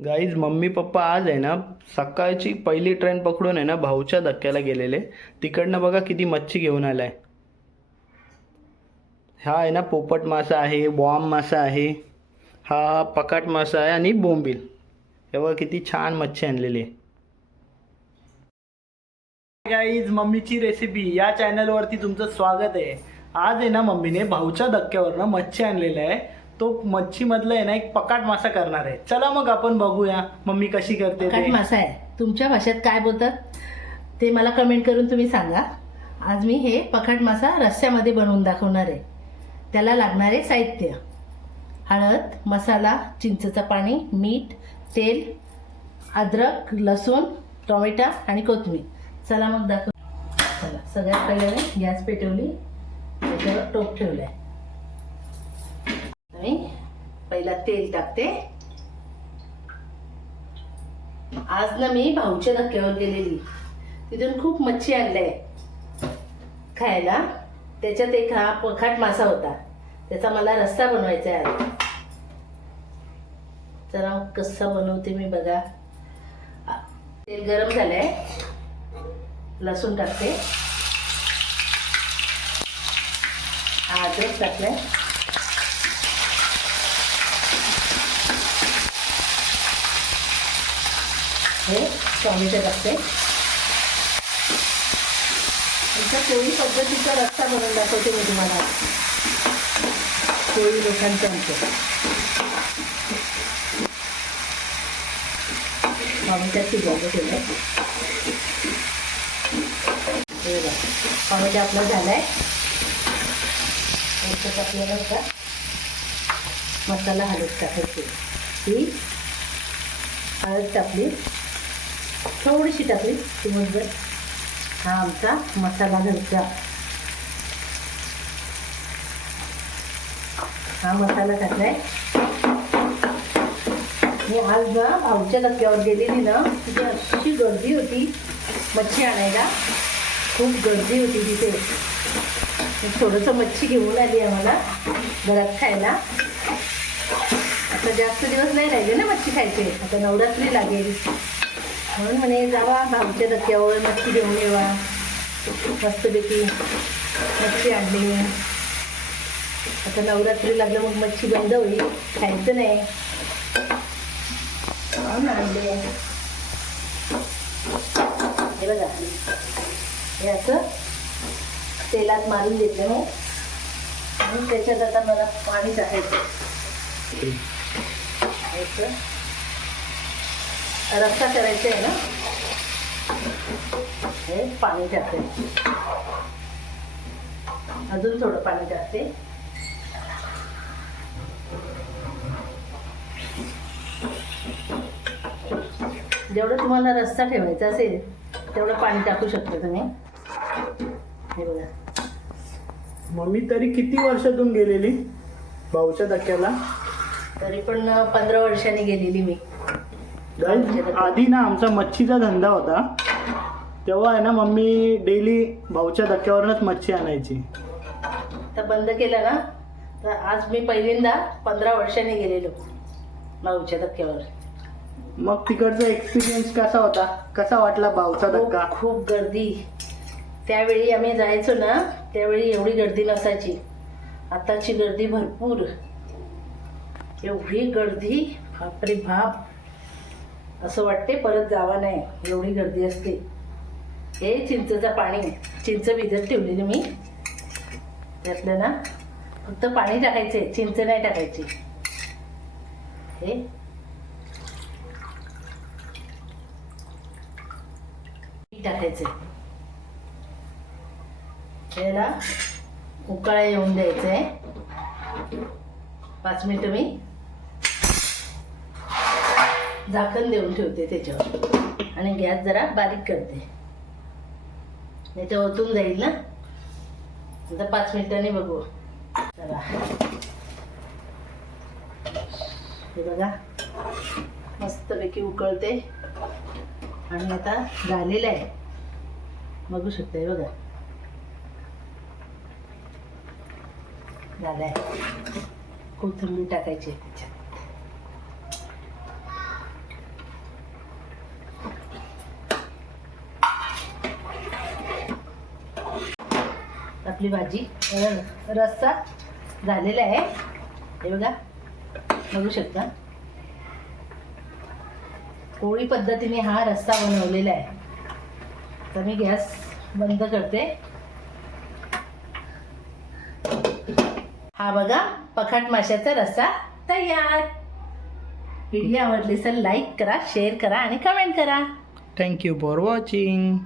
Guys mummy papa आज आहे ना सकाळची पहिली ट्रेन पकडून आहे ना भाऊच्या धक्क्याला गेलेले. तिकडनं बघा किती मच्छी घेऊन आलाय. हा आहे ना पोपट मासा आहे बॉम्ब मासा आहे हा पकाट मासा आहे आणि बोंबील. हे बघा किती छान मच्छी आणलेली आहे. गाईज मम्मीची रेसिपी या चॅनलवरती तुमचं स्वागत आहे. आज आहे ना मम्मीने भाऊच्या धक्क्यावरनं मच्छी आणलेलं आहे. तो मच्छीमधला आहे ना एक पकाट मासा करणार आहे. चला मग आपण बघूया मम्मी कशी करते काट मासा आहे. तुमच्या भाषेत काय बोलतात? ते मला कमेंट करून तुम्ही सांगा. आज मी हे पखाट मासा रस्स्यामध्ये बनवून दाखवणार आहे. त्याला लागणारे साहित्य. हळद मसाला चिंचेचं पाणी मीठ तेल अद्रक लसूण टोमॅटा आणि कोथिंबीर. चला मग दाखव चला सगळ्यात पहिले गॅस पेटवली. त्याच्यावर टोप आहे मी पहिला तेल टाकते. आज ना मी भाऊच्या धक्क्यावर गेलेली तिथून खूप मच्छी आणले खायला. त्याच्यात एक हा पखाट मासा होता. त्याचा मला रस्ता बनवायचा आहे चला कसा बनवते मी बघा. तेल गरम झालंय. लसूण टाकते. हा अद्रक टाकलाय. हे टॉमॅटो टाकते आमच्या कोळी पद्धतीचा रस्ता बनवून दाखवते मी तुम्हाला. कोळी लोकांचं आमचं. टॉमॅटो शिजवायचं केलं हे बघा. टॉमॅटो आपला झाला आहे आपल्याला होता मसाला हळद टाकायची. ही हळद टाकली थोडीशी टाकली म्हणजे हा आमचा मसाला घरचा. हा मसाला टाकलाय. मी आज ना भाऊच्या धक्क्यावर गेलेली ना तिथे अशी गर्दी होती. मच्छी आणायला. खूप गर्दी होती तिथे. थोडंसं मच्छी घेऊन आली आम्हाला घरात खायला. आता जास्त दिवस नाही राहिले ना मच्छी खायचे. आता नवरात्री लागेल. म्हणून म्हणे जावा भाऊच्या धक्क्यावर मच्छी घेऊन येवा. मस्तपैकी मच्छी आणली. आता नवरात्री लागलं मग मच्छी बंद होईल. खायचं नाही. आणले. हे बघा. हे असं तेलात मारून घेतलं मी आणि त्याच्यात आता मला पाणी टाकायचं रस्सा करायचा आहे ना? हे पाणी टाकते. अजून थोडं पाणी टाकते. जेवढं तुम्हाला रस्सा ठेवायचा असेल तेवढं पाणी टाकू शकता तुम्ही. हे बघा. मम्मी तरी किती वर्षातून गेलेली? भाऊच्या धक्क्याला? तरी पण पंधरा वर्षांनी गेलेली मी. गाईज आधी ना आमचा मच्छीचा धंदा होता. तेव्हा आहे ना मम्मी डेली भाऊच्या धक्क्यावरनच मच्छी आणायची. तर बंद केलं ना? तर आज मी पहिल्यांदा पंधरा वर्षांनी गेलेलो भाऊच्या धक्क्यावर. मग तिकडचा एक्सपिरियन्स कसा होता? कसा वाटला भाऊचा धक्का? खूप खूप गर्दी. त्यावेळी आम्ही जायचो ना त्यावेळी एवढी गर्दी नसायची. आताची गर्दी भरपूर. एवढी गर्दी बापरे बाप. असं वाटते परत जावा नाही एवढी गर्दी असते. हे चिंचेचं पाणी चिंच भिजत ठेवलेली मी. त्यातलं ना फक्त पाणी टाकायचे चिंच नाही टाकायची. हे. मीठ टाकायचे. त्याला उकाळा येऊन द्यायचं आहे पाच मिनिटं मी झाकण देऊन ठेवते त्याच्यावर. आणि गॅस जरा बारीक करते. नाही तर ओतून जाईल ना? आता पाच मिनिटांनी बघू. चला. हे बघा. मस्तपैकी उकळते. आणि आता झालेलं आहे. बघू शकता बघा. झालं आहे कोथिंबीर टाकायची आहे त्याच्यात. आपली भाजी रस्सा झालेला आहे. हे बघा बघू शकता. पोळी पद्धतीने हा रस्सा बनवलेला आहे. तर मी गॅस बंद करते. हा बघा पखाट माशाचा रस्सा तयार. व्हिडिओ आवडले तर लाईक करा शेअर करा आणि कमेंट करा. Thank you for watching